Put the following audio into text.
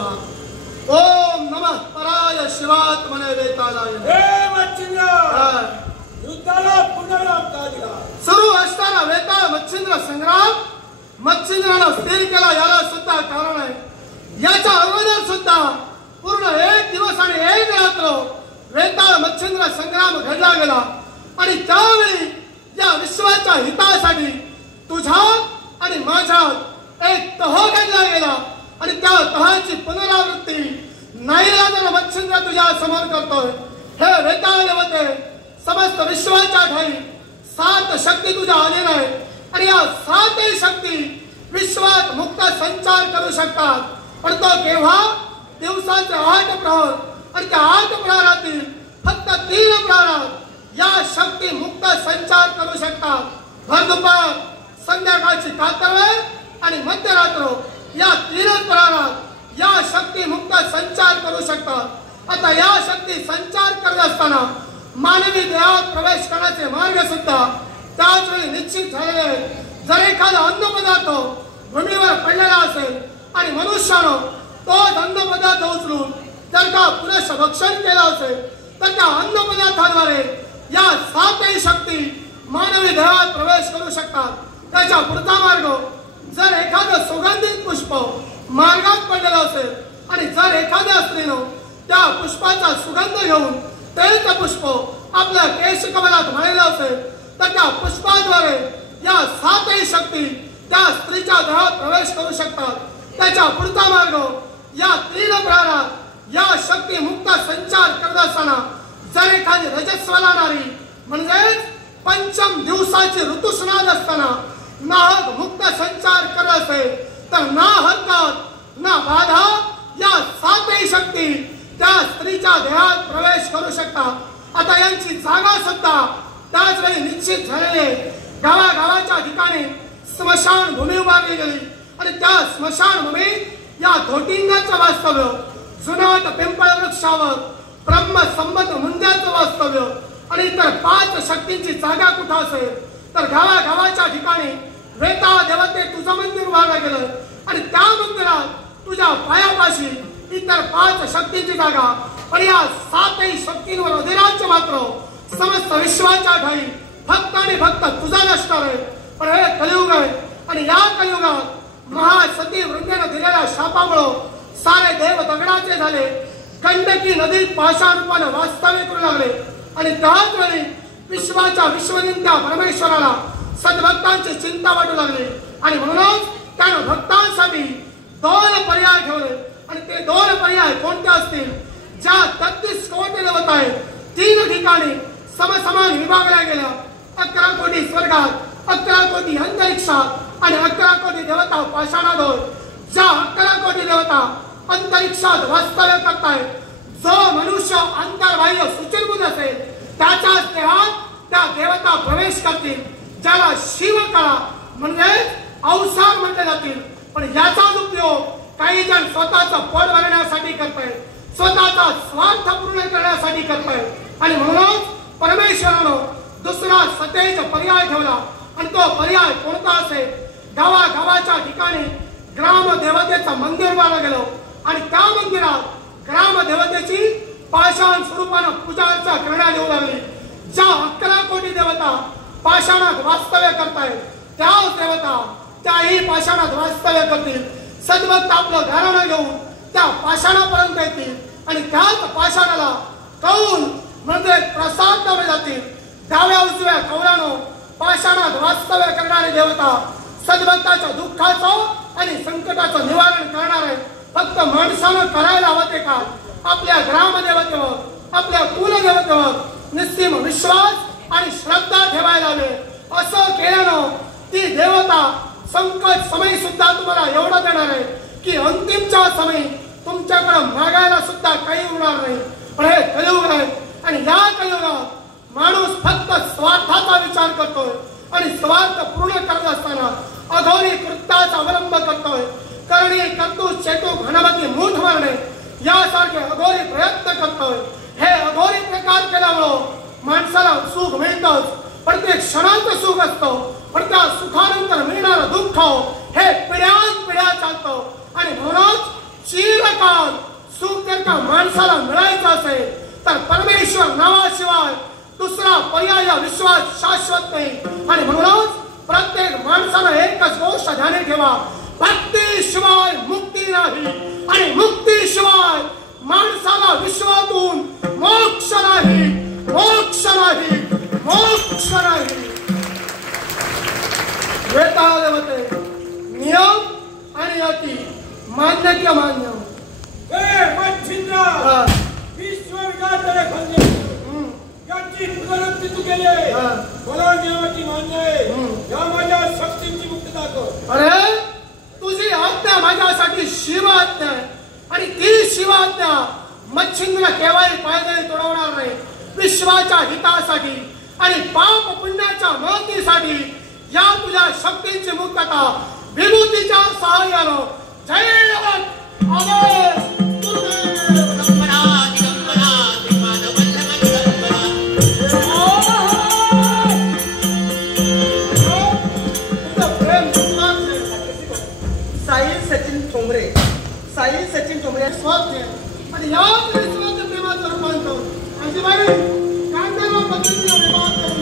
ओम नमः पराय शिवात्मने वेतालाय. हे मच्छिंद्र, युद्धाला पुनराम का दिला. सुरू असताना वेताळ मच्छिंद्र संग्राम मच्छिंद्रानं स्थिर केला. याला सुद्धा कारण आहे. याच्या अगोदर सुद्धा पूर्ण 1 दिवस आणि 1 रात्र वेताळ मच्छिंद्र संग्राम घडला गेला आणि त्यावेळी या विश्वाच्या हितासाठी तुझ्या आणि माझ्यात एक तह घडला गेला आणि त्या तहाची पुनरावृत्ती नाईलाजाने मच्छिंद्र तुझ्या समोर करतोय. हे वेताळ देवते, समस्त विश्वाच्या ठाई 7 शक्ती तुझ्या अधीन आहेत आणि या 7 शक्ती विश्वात मुक्त संचार करू शकतात. पण तो केव्हा? दिवसाचे 8 प्रहर आणि त्या 8 प्रहरातील फक्त 3 प्रहरात या शक्ती मुक्त संचार करू शकतात. भर दुपार, संध्याकाळची कातरवेळ आणि मध्यरात्र या 3 प्रहरात या शक्ती मुक्त संचार करू शकतात. आता या शक्ती संचार करत असताना मानवी देहात प्रवेश करण्याचे मार्ग सुद्धा त्याच वेळी निश्चित झालेले आहेत. जर एखादा अन्न पदार्थ भूमीवर पडलेला असेल आणि मनुष्यानं तो अन्न पदार्थ उचलून जर का पुनश्च भक्षण केलं असेल तर त्या अन्न पदार्थाद्वारे या 7 शक्ती मानवी देहात प्रवेश करू शकतात. त्याच्या पुढचा मार्ग, जर एखादं सुगंधित पुष्प मार्गात पडलेलं असेल आणि जर एखाद्या स्त्रीनं त्या पुष्पाचा सुगंध घेऊन तेच पुष्प आपल्या केश कमलात मारलं असेल तर त्या पुष्पाद्वारे या 7 शक्ती त्या स्त्रीच्या देहात प्रवेश करू शकतात. त्याच्या पुढचा मार्ग, या 3 प्रहरात या शक्ती मुक्त संचार करत असताना जर एखादी रजस्वला नारी म्हणजेच पंचम दिवसाची ऋतुस्नान असताना नाहक मुक्त संचार करत असेल तर ना हरकत ना बाधा या 7 शक्ती त्या स्त्रीच्या देहात प्रवेश करू शकतात. आता यांची जागा सुद्धा त्याच वेळी निश्चित झालेली. गावागावाच्या ठिकाणी स्मशान भूमी उभारली गेली आणि त्या स्मशान भूमीत या धोटिंगाचं वास्तव्य, जुनाट पिंपळ वृक्षावर ब्रह्मसंबत मुंद्याचं वास्तव्य आणि इतर 5 शक्तींची जागा कुठं असेल तर गावागावाच्या ठिकाणी वेताळ देवते तुझं मंदिर उभारलं गेलं आणि त्या मंदिरात तुझ्या पायापाशी इतर 5 शक्तींची जागा. पण या 7 शक्तींवर अधिराज्य मात्र समस्त विश्वाच्या ठाई फक्त आणि फक्त तुझा नसणार आहे. पण हे कलियुग आहे आणि या कलियुगात महासती वृंदेनं दिलेल्या शापामुळं सारे देव दगडाचे झाले. गंडकी नदीत पाषाण रूपानं वास्तव्य करू लागले आणि त्याच वेळी विश्वाच्या विश्वनित्या परमेश्वराला सद्भक्तांची चिंता वाटू लागली आणि म्हणूनच त्यानं भक्तांसाठी 2 पर्याय ठेवले. आणि ते 2 पर्याय कोणते असतील? ज्या 33 कोटी देवता आहेत 3 ठिकाणी समसमान विभागल्या गेल्या. 11 कोटी स्वर्गात, 11 कोटी अंतरिक्षात आणि 11 कोटी देवता पाषाणावर. ज्या 11 कोटी देवता अंतरिक्षात वास्तव्य करतायत, जो मनुष्य अंतर्बाह्य सुचिरभूत असेल त्याच्याच देहात त्या देवता प्रवेश करतील. ज्याला शिवकळा म्हणजे अवसार म्हटले जातील. पण याचाच उपयोग काही जण स्वतःचं पोट भरण्यासाठी करतायत, स्वतःचा स्वार्थ पूर्ण करण्यासाठी करतायत आणि म्हणूनच परमेश्वरानं दुसरा सतेज पर्याय ठेवला. आणि तो पर्याय कोणता असेल? गावागावाच्या ठिकाणी ग्रामदेवतेचं मंदिर बांधलं गेलं आणि त्या मंदिरात ग्रामदेवतेची पाषाण स्वरूपानं पूजा अर्चा करण्यात येऊ लागली. ज्या 11 कोटी देवता पाषाणात वास्तव्य करतायत त्याच देवता त्याही पाषाणात वास्तव्य करतील. सद्भक्त आपलं घराणं घेऊन त्या पाषाणापर्यंत येतील आणि त्याच पाषाणाला कौल म्हणजे प्रसाद लावले जातील. डाव्या उजव्या कौलानं पाषाणात वास्तव्य करणारे देवता सद्भक्ताच्या दुःखाचं आणि संकटाचं निवारण करणार आहे. फक्त माणसानं करायला हवं ते का? आपल्या ग्रामदेवतेवर, आपल्या कुलदेवतेवर निस्सीम विश्वास आणि श्रद्धा ठेवायला हवे. असं केल्यानं ती देवता संकट समय सुद्धा तुम्हाला एवढं देणार आहे की अंतिमच्या समय तुमच्याकडे मागायला सुद्धा काही उरणार नाही. पण हे कलियुग आहे आणि या कलियुगात माणूस फक्त स्वार्थाचा विचार करतोय आणि स्वार्थ पूर्ण करत असताना अघोरी कृत्याचा अवलंब करतोय. करणी कर्तू चेतू घनमती मूठ मारणे यासारखे अघोरी प्रयत्न करतोय. हे अघोरी प्रकार केल्यामुळं माणसाला सुख मिळतंच, पण ते क्षणाचं सुख असतं. पण त्या सुखानंतर मिळणारं दुःख हे पिढ्यान पिढ्या चालतं आणि म्हणूनच चिरकाल सुख जर का माणसाला मिळायचं असेल तर परमेश्वर नावाशिवाय दुसरा पर्याय या विश्वात शाश्वत नाही. आणि म्हणूनच प्रत्येक माणसानं एकच गोष्ट ध्यानी ठेवा, भक्तीशिवाय मुक्ती नाही आणि मुक्तीशिवाय माणसाला विश्वातून मोक्ष नाही, मोक्ष नाही, मोक्ष नाही. वेताळते नियम आणि अटी मान्य की अमान्य. मच्छिंद्र विश्वविघातक खंडे याची पुनरुक्ती तू केली, मला नियमाची मान्य आहे. या माझ्या शक्तीची मुक्तता कर. अरे तुझी आज्ञा माझ्यासाठी शिव आज्ञा आहे आणि ती शिव आज्ञा मच्छिंद्र केव्हाही पायदळी तोडवणार नाही. विश्वाच्या हितासाठी आणि पाप पुण्याच्या मदतीसाठी या तुझ्या शक्तीची मुक्तता विभूतीच्या सहाय्यानं. जय अमर साई सचिन ठोंबरे स्वार्थ आणि या प्रेमाचं रूपांतर अशी बाई कांद्याला पद्धतीने व्यवहार